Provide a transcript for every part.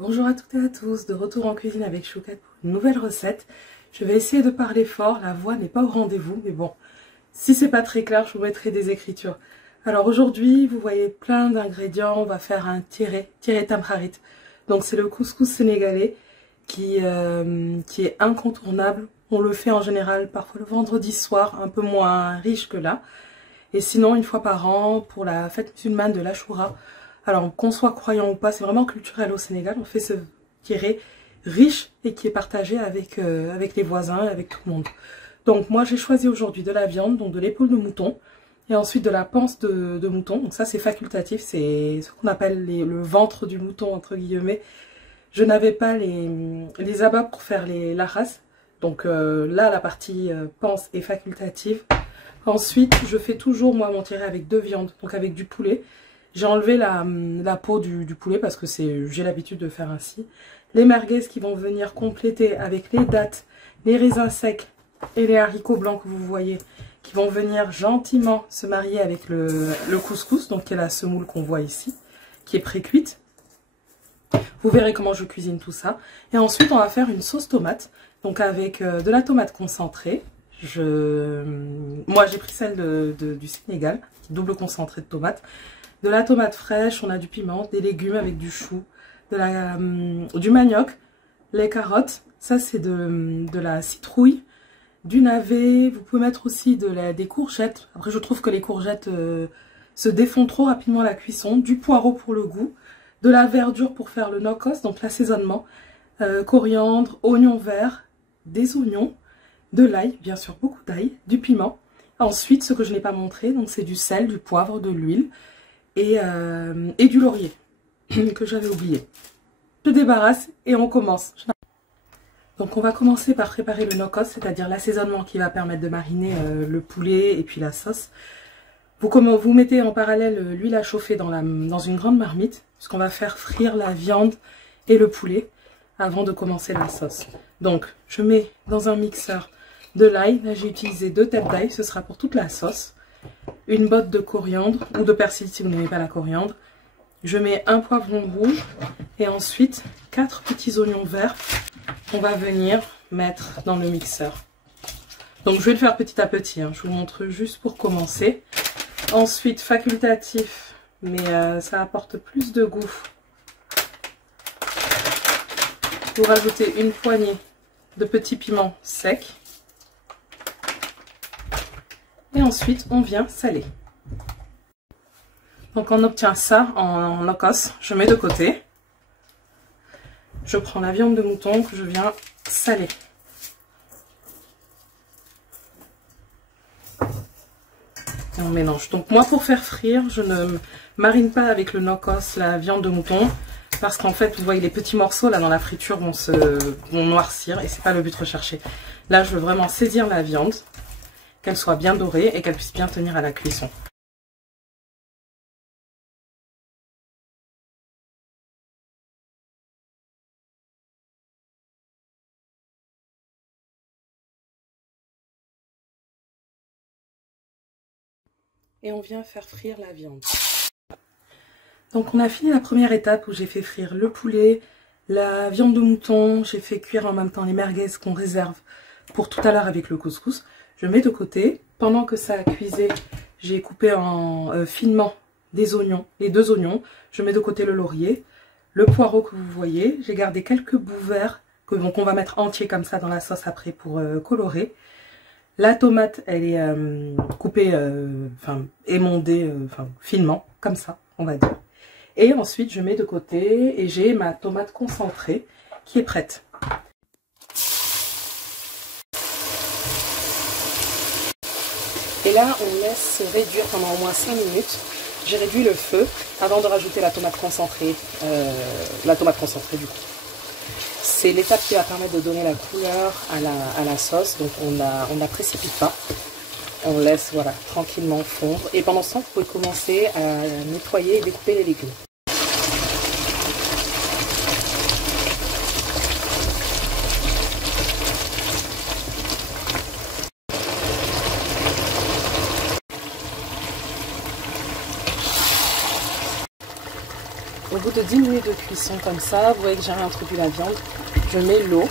Bonjour à toutes et à tous, de retour en cuisine avec Chouquette pour une nouvelle recette. Je vais essayer de parler fort, la voix n'est pas au rendez-vous, mais bon, si c'est pas très clair, je vous mettrai des écritures. Alors aujourd'hui, vous voyez plein d'ingrédients, on va faire un tiré tamrarit. Donc c'est le couscous sénégalais qui est incontournable. On le fait en général parfois le vendredi soir, un peu moins riche que là. Et sinon, une fois par an, pour la fête musulmane de l'Achoura. Alors, qu'on soit croyant ou pas, c'est vraiment culturel au Sénégal. On fait ce tiré riche et qui est partagé avec les voisins, avec tout le monde. Donc, moi, j'ai choisi aujourd'hui de la viande, donc de l'épaule de mouton, et ensuite de la panse de mouton. Donc ça, c'est facultatif, c'est ce qu'on appelle le ventre du mouton, entre guillemets. Je n'avais pas les abats pour faire la race. Donc là, la partie panse est facultative. Ensuite, je fais toujours, moi, mon tiré avec deux viandes, donc avec du poulet. J'ai enlevé la peau du poulet parce que j'ai l'habitude de faire ainsi. Les merguez qui vont venir compléter avec les dattes, les raisins secs et les haricots blancs que vous voyez, qui vont venir gentiment se marier avec le couscous, donc qui est la semoule qu'on voit ici, qui est pré-cuite. Vous verrez comment je cuisine tout ça. Et ensuite, on va faire une sauce tomate, donc avec de la tomate concentrée. Moi, j'ai pris celle du Sénégal, double concentré de tomate. De la tomate fraîche, on a du piment, des légumes avec du chou, du manioc, les carottes, ça c'est de la citrouille, du navet, vous pouvez mettre aussi des courgettes. Après je trouve que les courgettes se défont trop rapidement à la cuisson, du poireau pour le goût, de la verdure pour faire le nokos, donc l'assaisonnement, coriandre, oignons verts, des oignons, de l'ail, bien sûr beaucoup d'ail, du piment. Ensuite, ce que je n'ai pas montré, donc c'est du sel, du poivre, de l'huile et du laurier que j'avais oublié. Je débarrasse et on commence. Donc on va commencer par préparer le nokos, c'est-à-dire l'assaisonnement qui va permettre de mariner le poulet et puis la sauce. Vous mettez en parallèle l'huile à chauffer dans une grande marmite, puisqu'on va faire frire la viande et le poulet avant de commencer la sauce. Donc je mets dans un mixeur de l'ail, là j'ai utilisé 2 têtes d'ail, ce sera pour toute la sauce. Une botte de coriandre ou de persil si vous n'aimez pas la coriandre. Je mets un poivron rouge et ensuite 4 petits oignons verts qu'on va venir mettre dans le mixeur. Donc je vais le faire petit à petit, hein. Je vous montre juste pour commencer. Ensuite facultatif, mais ça apporte plus de goût. Vous rajoutez une poignée de petits piments secs. Et ensuite, on vient saler. Donc on obtient ça en nokos. Je mets de côté. Je prends la viande de mouton que je viens saler. Et on mélange. Donc moi, pour faire frire, je ne marine pas avec le nokos la viande de mouton. Parce qu'en fait, vous voyez, les petits morceaux là dans la friture vont noircir. Et c'est pas le but recherché. Là, je veux vraiment saisir la viande, qu'elle soit bien dorée et qu'elle puisse bien tenir à la cuisson. Et on vient faire frire la viande. Donc on a fini la première étape où j'ai fait frire le poulet, la viande de mouton, j'ai fait cuire en même temps les merguez qu'on réserve pour tout à l'heure avec le couscous. Je mets de côté. Pendant que ça cuisait, j'ai coupé en finement des oignons, les 2 oignons. Je mets de côté le laurier, le poireau que vous voyez. J'ai gardé quelques bouts verts qu'on va mettre entiers comme ça dans la sauce après pour colorer. La tomate, elle est coupée, émondée, finement, comme ça, on va dire. Et ensuite, je mets de côté et j'ai ma tomate concentrée qui est prête. Et là, on laisse réduire pendant au moins 5 minutes. J'ai réduit le feu avant de rajouter la tomate concentrée du coup. C'est l'étape qui va permettre de donner la couleur à la sauce, donc on la précipite pas. On laisse voilà, tranquillement fondre. Et pendant ce temps, vous pouvez commencer à nettoyer et découper les légumes. Au bout bout de 10 minutes de cuisson comme ça, vous voyez que j'ai réintroduit la viande. Je mets l'eau,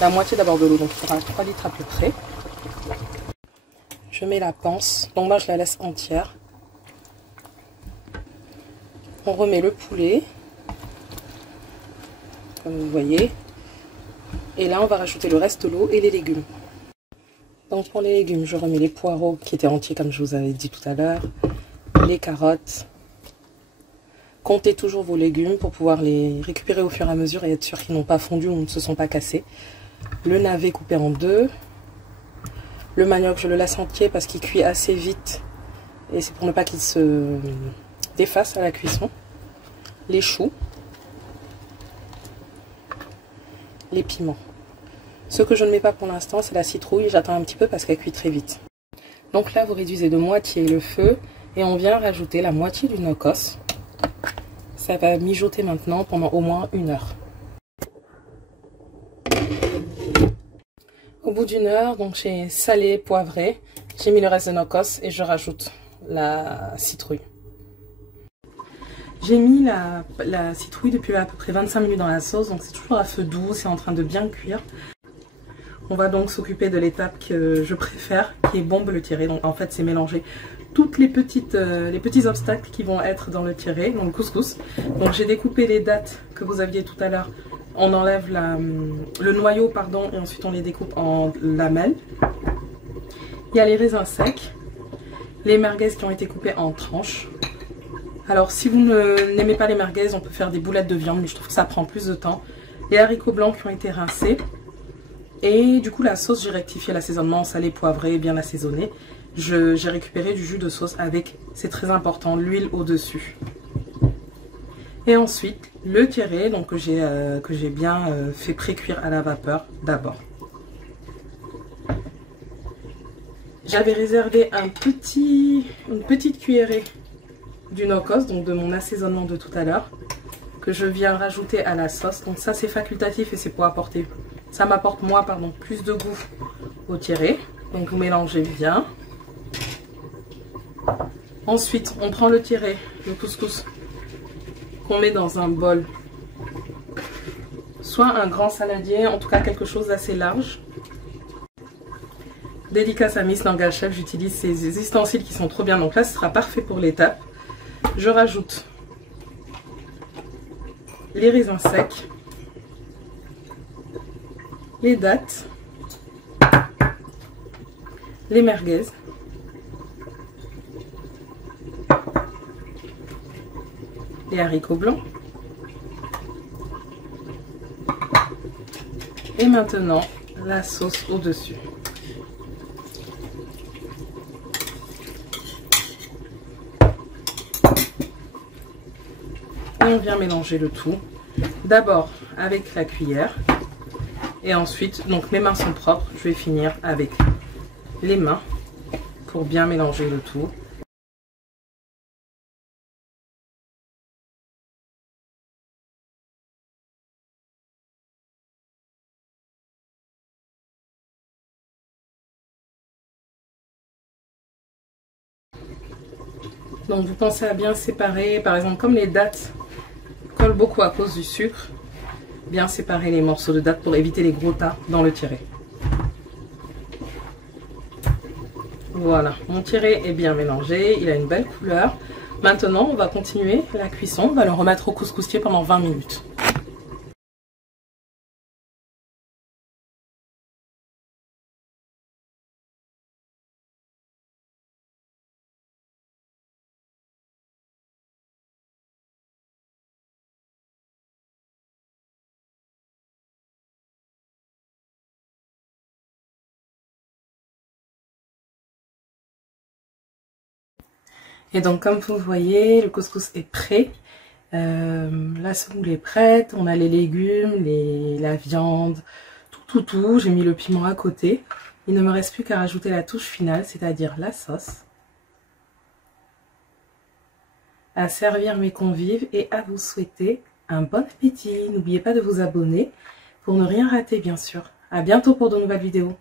la moitié d'abord de l'eau, donc il faudra 3 litres à peu près. Je mets la panse, donc moi je la laisse entière. On remet le poulet, comme vous voyez. Et là on va rajouter le reste de l'eau et les légumes. Donc pour les légumes, je remets les poireaux qui étaient entiers comme je vous avais dit tout à l'heure, les carottes. Comptez toujours vos légumes pour pouvoir les récupérer au fur et à mesure et être sûr qu'ils n'ont pas fondu ou ne se sont pas cassés. Le navet coupé en deux. Le manioc, je le laisse entier parce qu'il cuit assez vite. Et c'est pour ne pas qu'il se défasse à la cuisson. Les choux. Les piments. Ce que je ne mets pas pour l'instant, c'est la citrouille. J'attends un petit peu parce qu'elle cuit très vite. Donc là, vous réduisez de moitié le feu. Et on vient rajouter la moitié du nokos. Ça va mijoter maintenant pendant au moins 1 heure. Au bout d'1 heure, donc j'ai salé, poivré, j'ai mis le reste de nokos et je rajoute la citrouille. J'ai mis la citrouille depuis à peu près 25 minutes dans la sauce, donc c'est toujours à feu doux, c'est en train de bien cuire. On va donc s'occuper de l'étape que je préfère, qui est bombe le tiré. Donc en fait c'est mélanger toutes les petits obstacles qui vont être dans le tiré, dans le couscous. Donc j'ai découpé les dattes que vous aviez tout à l'heure. On enlève le noyau, pardon, et ensuite on les découpe en lamelles. Il y a les raisins secs, les merguez qui ont été coupées en tranches. Alors si vous n'aimez pas les merguez, on peut faire des boulettes de viande, mais je trouve que ça prend plus de temps. Les haricots blancs qui ont été rincés. Et du coup la sauce, j'ai rectifié l'assaisonnement, salé, poivré, bien assaisonné. J'ai récupéré du jus de sauce avec, c'est très important, l'huile au-dessus. Et ensuite le tiré, donc que j'ai bien fait pré-cuire à la vapeur d'abord. J'avais réservé une petite cuillerée du nokos, donc de mon assaisonnement de tout à l'heure, que je viens rajouter à la sauce. Donc ça c'est facultatif et c'est pour apporter, ça m'apporte moi pardon, plus de goût au tiré. Donc vous mélangez bien. Ensuite on prend le tiré, le couscous, qu'on met dans un bol, soit un grand saladier, en tout cas quelque chose d'assez large. Dédicace à Miss Langage Chef, j'utilise ces ustensiles qui sont trop bien, donc là ce sera parfait pour l'étape. Je rajoute les raisins secs, les dattes, les merguez, les haricots blancs. Et maintenant, la sauce au-dessus. Et on vient mélanger le tout. D'abord avec la cuillère. Et ensuite, donc mes mains sont propres, je vais finir avec les mains pour bien mélanger le tout. Donc vous pensez à bien séparer, par exemple comme les dattes collent beaucoup à cause du sucre, bien séparer les morceaux de dattes pour éviter les gros tas dans le tiré. Voilà, mon tiré est bien mélangé, il a une belle couleur. Maintenant on va continuer la cuisson, on va le remettre au couscoussier pendant 20 minutes. Et donc comme vous voyez, le couscous est prêt. La semoule est prête, on a les légumes, la viande, tout. J'ai mis le piment à côté. Il ne me reste plus qu'à rajouter la touche finale, c'est-à-dire la sauce. À servir mes convives et à vous souhaiter un bon appétit. N'oubliez pas de vous abonner pour ne rien rater bien sûr. À bientôt pour de nouvelles vidéos.